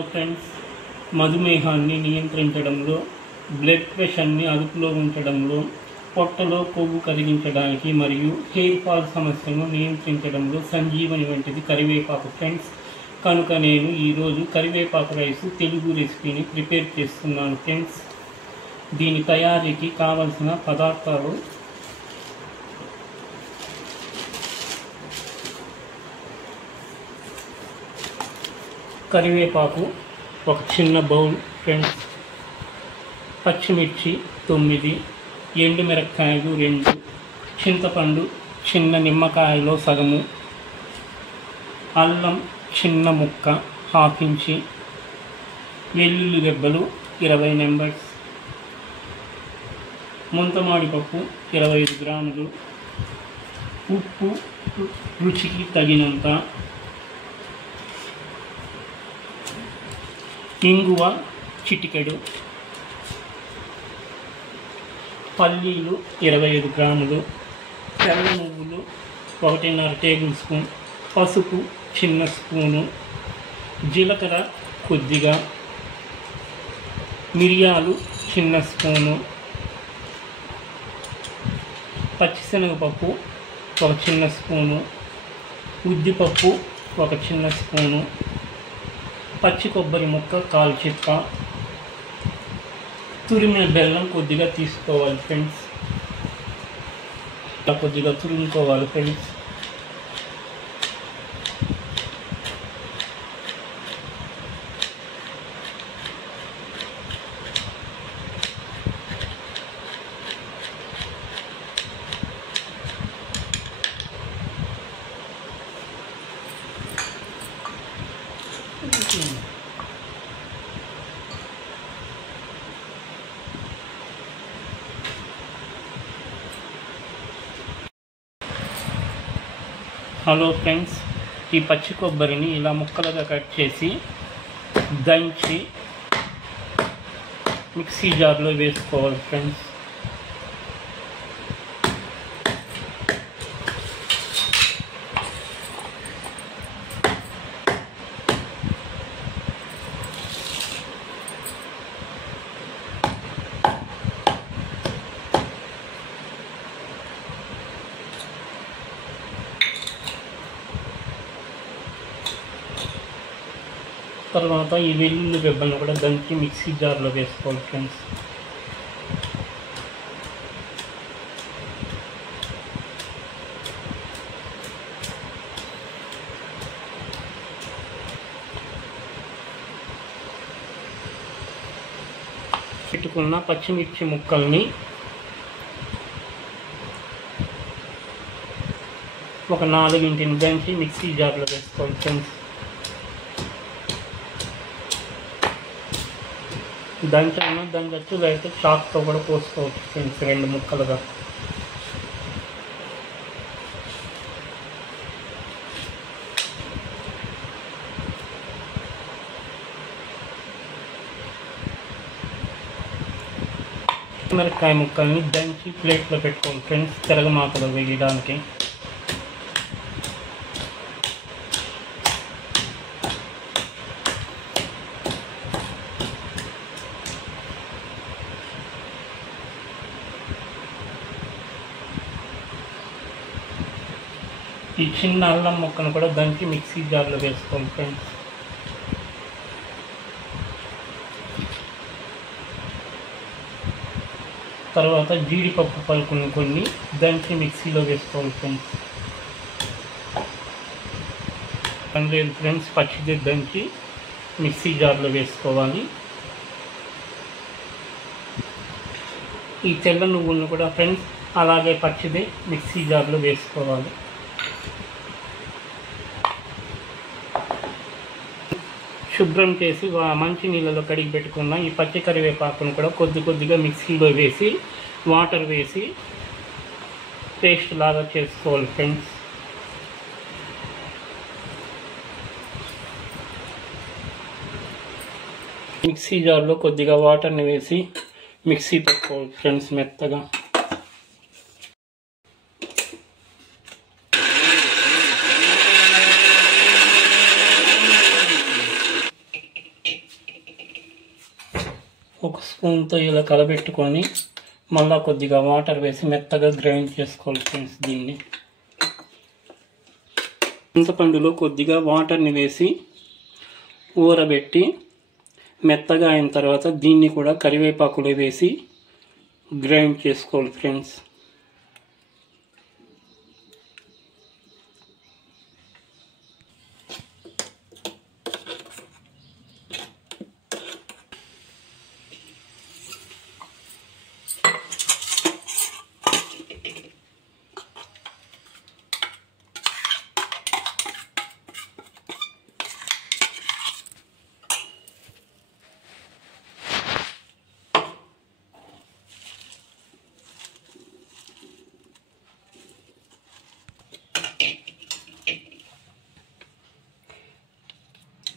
Friends, మధుమేహాన్ని నియంత్రించడంలో, blood ప్రెషర్ని అదుపులో ఉంచడంలో, పొట్టలో కొవ్వు కరిగించడానికి మరియు హెయిర్ ఫాల్ సమస్యను నియంత్రించడంలో సంజీవని వంటిది కరివేపాకు ఫ్రెండ్స్. కనుక నేను ఈరోజు కరివేపాకు రైస్ తెలుగు రెసిపీని ప్రిపేర్ చేస్తున్నాను ఫ్రెండ్స్. దీని తయారీకి కావలసిన పదార్థాలు: కరివేపాకు ఒక చిన్న బౌల్ ఫ్రెండ్స్, పచ్చిమిర్చి 9, ఎండుమిరపకాయలు 2, చింతపండు చిన్న నిమ్మకాయలో సగము, అల్లం చిన్న ముక్క 1/2 ఇంచి, వెల్లుల్లి రెబ్బలు 20 నెంబర్స్, ముంతమాడిపప్పు 25 గ్రాములు, ఉప్పు రుచికి తగినంత, ఇంగువ చిటికెడు, పల్లీలు 25 గ్రాములు, తెల్ల నువ్వులు 1.5 టేబుల్ స్పూన్, పసుపు చిన్న స్పూను, జీలకర్ర కొద్దిగా, మిరియాలు చిన్న స్పూను, పచ్చిశనగపప్పు 1 చిన్న స్పూను, ఉద్దిపప్పు 1 చిన్న స్పూను, పచ్చి కొబ్బరి ముక్క 1/4 చిప్ప, తురిమిన బెల్లం కొద్దిగా తీసుకోవాలి ఫ్రెండ్స్. కొద్దిగా తురుముకోవాలి ఫ్రెండ్స్. హలో ఫ్రెండ్స్, ఈ పచ్చి కొబ్బరిని ఇలా ముక్కలుగా కట్ చేసి దంచి మిక్సీ జార్లో వేసుకోవాలి ఫ్రెండ్స్. తర్వాత ఈ వెల్లుల్లి రెబ్బలను కూడా దంచి మిక్సీ జార్లో వేసుకోవాలి ఫ్రెండ్స్. పెట్టుకున్న పచ్చిమిర్చి ముక్కల్ని ఒక 4 దంచి మిక్సీ జార్లో వేసుకోవాలి ఫ్రెండ్స్. దంచైనా దంచచ్చు, లేకపోతే చాక్తో కూడా కోసుకోవచ్చు ఫ్రెండ్స్ 2 ముక్కలుగా. మిరపకాయ ముక్కల్ని దంచి ప్లేట్లో పెట్టుకోవాలి ఫ్రెండ్స్, తిరగమాకలో వేయడానికి. ఈ చిన్న అల్లం ముక్కను కూడా దంచి మిక్సీ జార్లో వేసుకోవాలి ఫ్రెండ్స్. తర్వాత జీడిపప్పు పలుకుని కొన్ని దంచి మిక్సీలో వేసుకోవాలి ఫ్రెండ్స్. లేదు ఫ్రెండ్స్, పచ్చిది దంచి మిక్సీ జార్లో వేసుకోవాలి. ఈ తెల్ల నువ్వులను కూడా ఫ్రెండ్స్ అలాగే పచ్చిదే మిక్సీ జార్లో వేసుకోవాలి. శుభ్రం చేసి మంచి నీళ్ళలో కడిగి పెట్టుకున్న ఈ పచ్చి కరివేపాకును కూడా కొద్దిగా మిక్సీలో వేసి వాటర్ వేసి పేస్ట్ లాగా చేసుకోవాలి ఫ్రెండ్స్. మిక్సీ జార్లో కొద్దిగా వాటర్ని వేసి మిక్సీ పెట్టుకోవాలి ఫ్రెండ్స్ మెత్తగా. ఒక స్పూన్తో ఇలా కలబెట్టుకొని మళ్ళీ కొద్దిగా వాటర్ వేసి మెత్తగా గ్రైండ్ చేసుకోవాలి ఫ్రెండ్స్. దీన్ని చింతపండులో కొద్దిగా వాటర్ని వేసి ఊరబెట్టి మెత్తగా అయిన తర్వాత దీన్ని కూడా కరివేపాకులో వేసి గ్రైండ్ చేసుకోవాలి ఫ్రెండ్స్.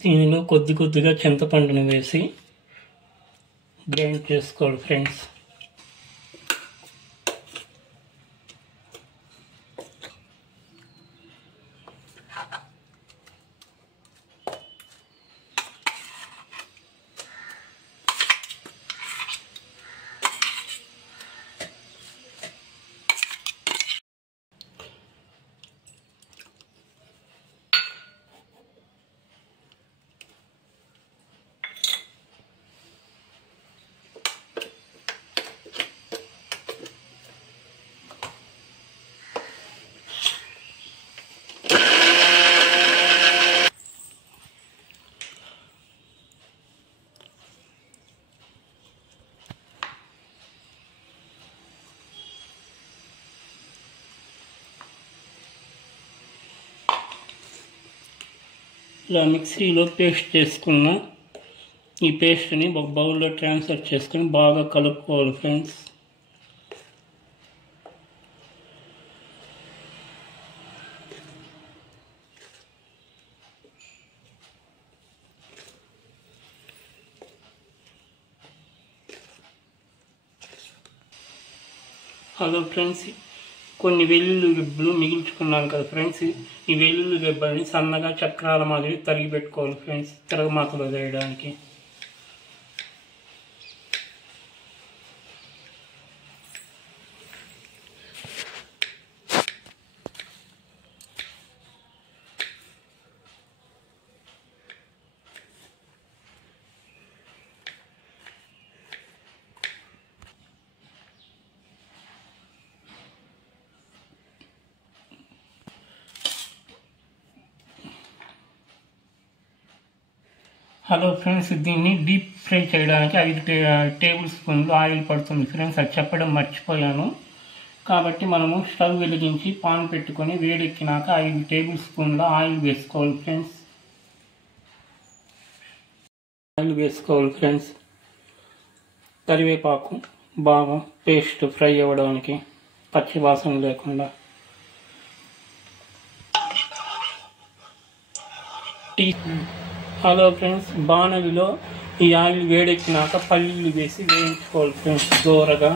దీనిలో కొద్దిగా చింతపండుని వేసి గ్రైండ్ చేసుకోవాలి ఫ్రెండ్స్. ఇలా మిక్సీలో పేస్ట్ చేసుకున్న ఈ పేస్ట్ని ఒక బౌల్లో ట్రాన్స్ఫర్ చేసుకొని బాగా కలుపుకోవాలి ఫ్రెండ్స్. హలో ఫ్రెండ్స్, కొన్ని వెల్లుల్లి రెబ్బలు మిగిల్చుకున్నాను కదా ఫ్రెండ్స్. ఈ వెల్లుల్లి రెబ్బల్ని సన్నగా చక్రాల మాదిరి తరిగి పెట్టుకోవాలి ఫ్రెండ్స్, తిరగమాతలో వేయడానికి. హలో ఫ్రెండ్స్, దీన్ని డీప్ ఫ్రై చేయడానికి 5 టేబుల్ స్పూన్లు ఆయిల్ పడుతుంది ఫ్రెండ్స్. అది చెప్పడం మర్చిపోయాను. కాబట్టి మనము స్టవ్ వెలిగించి పాన్ పెట్టుకొని వేడెక్కినాక 5 టేబుల్ స్పూన్ల ఆయిల్ వేసుకోవాలి ఫ్రెండ్స్. ఆయిల్ వేసుకోవాలి ఫ్రెండ్స్. కరివేపాకు బాగా పేస్ట్ ఫ్రై అవ్వడానికి, పచ్చి వాసన లేకుండా. హలో ఫ్రెండ్స్, బాణలిలో ఈ ఆయిల్ వేడెక్కినాక పల్లీలు వేసి వేయించుకోవాలి ఫ్రెండ్స్ దూరగా.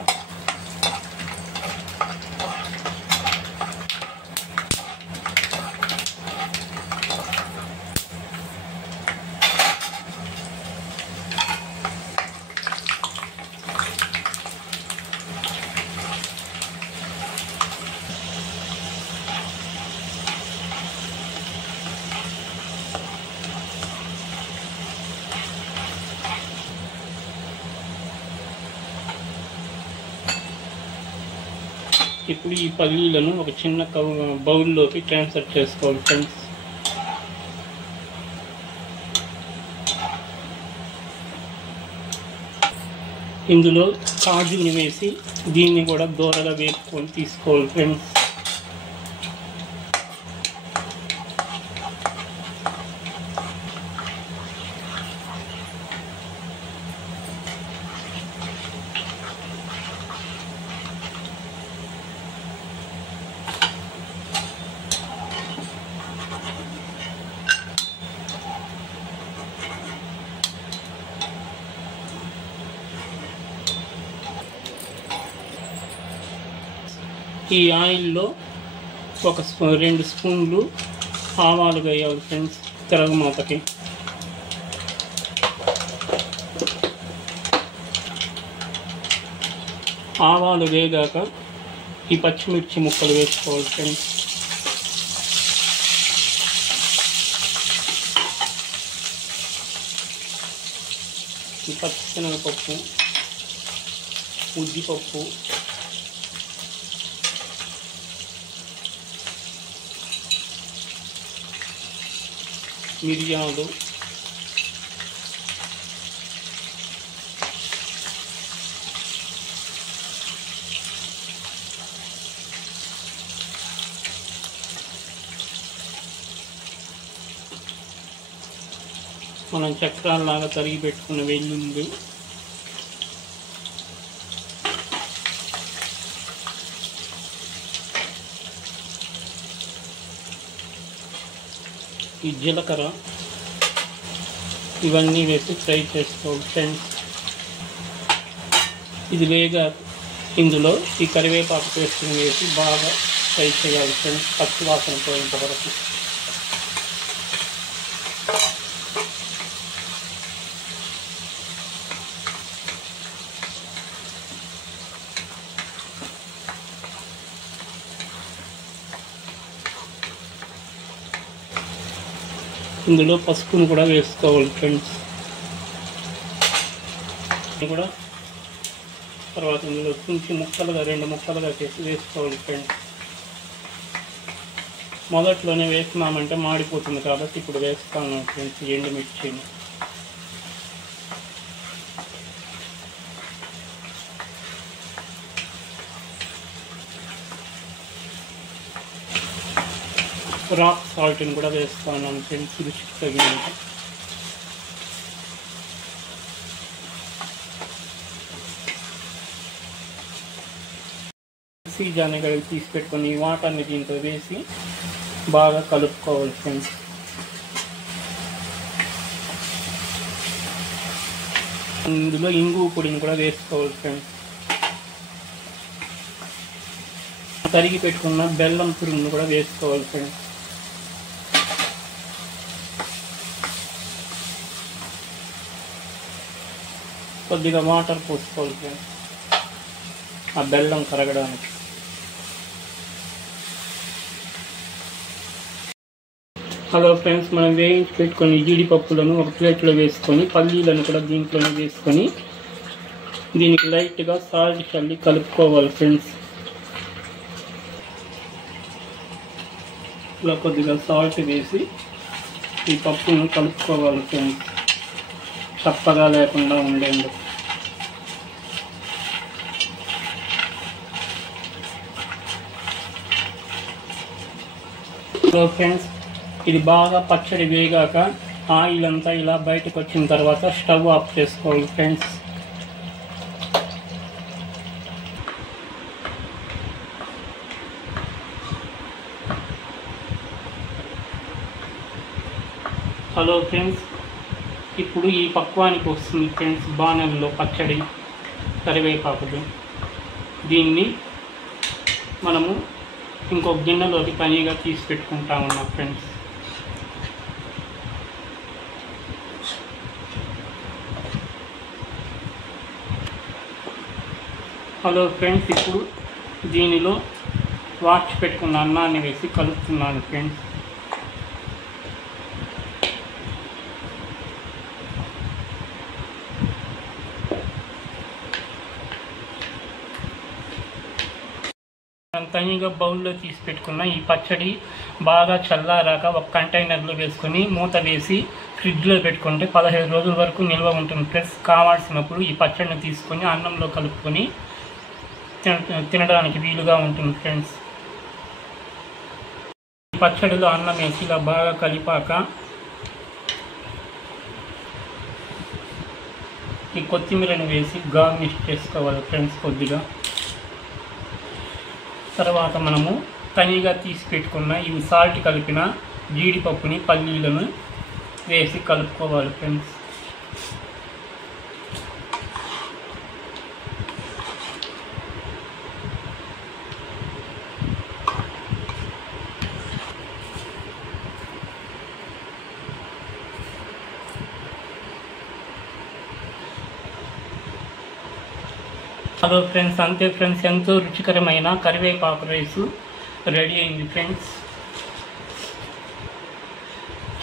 ఇప్పుడు ఈ పల్లీలను ఒక చిన్న బౌల్లోకి ట్రాన్స్ఫర్ చేసుకోవాలి ఫ్రెండ్స్. ఇందులో కాజుని వేసి దీన్ని కూడా దూరగా వేపుకొని తీసుకోవాలి ఫ్రెండ్స్. ఈ ఆయిల్లో ఒక 2 స్పూన్లు ఆవాలు వేయాలి ఫ్రెండ్స్ తిరగమాతకి. ఆవాలు వేగాక ఈ పచ్చిమిర్చి ముక్కలు వేసుకోవాలి ఫ్రెండ్స్. ఈ పచ్చిశనగపప్పు, ఉద్దిపప్పు, మిరియాలు, మనం చక్రాల్లాగా తరిగి పెట్టుకున్న వెల్లుల్లి, ఈ జీలకర్ర, ఇవన్నీ వేసి ఫ్రై చేసుకోవాలి ఫ్రెండ్స్. ఇది వేగా ఇందులో ఈ కరివేపాకు పేస్ట్ని వేసి బాగా ఫ్రై చేయాలి ఫ్రెండ్స్, పచ్చి వాసన పోయేంత వరకు. ఇందులో పసుపును కూడా వేసుకోవాలి ఫ్రెండ్స్. కూడా తర్వాత ఇందులో కొంచెం ముక్కలుగా 2 ముక్కలుగా చేసి వేసుకోవాలి ఫ్రెండ్స్. మొదట్లోనే వేస్తున్నామంటే మాడిపోతుంది కాబట్టి ఇప్పుడు వేస్తాను ఫ్రెండ్స్ ఎండుమిర్చిని. రాక్ సాల్ట్ని కూడా వేస్తాను ఫ్రెండ్స్ రుచికి తగినంత. జానగడ్డలు తీసి పెట్టుకొని ఈ వాటర్ని దీంతో వేసి బాగా కలుపుకోవాలి ఫ్రెండ్స్. ఇందులో ఇంగువ పొడిని కూడా వేసుకోవాలి ఫ్రెండ్స్. తరిగి పెట్టుకున్న బెల్లం తురుమును కూడా వేసుకోవాలి ఫ్రెండ్స్. కొద్దిగా వాటర్ పోసుకోవాలి ఫ్రెండ్స్ ఆ బెల్లం కరగడానికి. హలో ఫ్రెండ్స్, మనం వేయించి పెట్టుకొని జీడిపప్పులను ఒక ప్లేట్లో వేసుకొని పల్లీలను కూడా దీంట్లోనే వేసుకొని దీనికి లైట్గా సాల్ట్ చల్లి కలుపుకోవాలి ఫ్రెండ్స్. ఇలా కొద్దిగా సాల్ట్ వేసి ఈ పప్పును కలుపుకోవాలి ఫ్రెండ్స్, చప్పగా లేకుండా ఉండేందుకు. సో ఫ్రెండ్స్, ఇది బాగా పచ్చడి వేగాక ఆయిల్ అంతా ఇలా బయటకు వచ్చిన తర్వాత స్టవ్ ఆఫ్ చేసుకోవాలి ఫ్రెండ్స్. హలో ఫ్రెండ్స్, ఇప్పుడు ఈ పక్వానికి వస్తుంది ఫ్రెండ్స్ బాణంలో పచ్చడి కరివేపాకులు. దీన్ని మనము ఇంకొక గిన్నెలోకి తనిగా తీసి పెట్టుకుంటా ఉన్నాం ఫ్రెండ్స్. హలో ఫ్రెండ్స్, ఇప్పుడు దీనిలో వాష్ పెట్టుకున్న అన్నాన్ని వేసి కలుపుతున్నాను ఫ్రెండ్స్. తనిగా బౌల్లో తీసి పెట్టుకున్న ఈ పచ్చడి బాగా చల్లారాక ఒక కంటైనర్లో వేసుకొని మూత వేసి ఫ్రిడ్జ్లో పెట్టుకుంటే 15 రోజుల వరకు నిల్వ ఉంటుంది ఫ్రెండ్స్. కావాల్సినప్పుడు ఈ పచ్చడిని తీసుకొని అన్నంలో కలుపుకొని తినడానికి వీలుగా ఉంటుంది ఫ్రెండ్స్. ఈ పచ్చడిలో అన్నం వేసి ఇలా బాగా కలిపాక ఈ కొత్తిమీరను వేసి గార్నిష్ చేసుకోవాలి ఫ్రెండ్స్ కొద్దిగా. తర్వాత మనము తనిగా తీసి పెట్టుకున్న ఇవి సాల్ట్ కలిపిన జీడిపప్పుని పల్లీలను వేసి కలుపుకోవాలి ఫ్రెండ్స్. హలో ఫ్రెండ్స్, అంతే ఫ్రెండ్స్, ఎంతో రుచికరమైన కరివేపాకు రైసు రెడీ అయింది ఫ్రెండ్స్.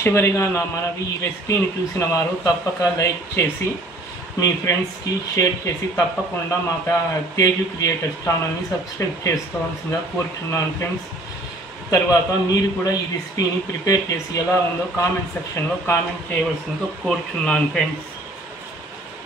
చివరిగా నా మనవి, ఈ రెసిపీని చూసిన వారు తప్పక లైక్ చేసి మీ ఫ్రెండ్స్కి షేర్ చేసి తప్పకుండా మా తేజు క్రియేటర్స్ ఛానల్ని సబ్స్క్రైబ్ చేసుకోవాల్సిందిగా కోరుచున్నాను ఫ్రెండ్స్. తర్వాత మీరు కూడా ఈ రెసిపీని ప్రిపేర్ చేసి ఎలా ఉందో కామెంట్ సెక్షన్లో కామెంట్ చేయవలసిందిగా కోరుచున్నాను ఫ్రెండ్స్.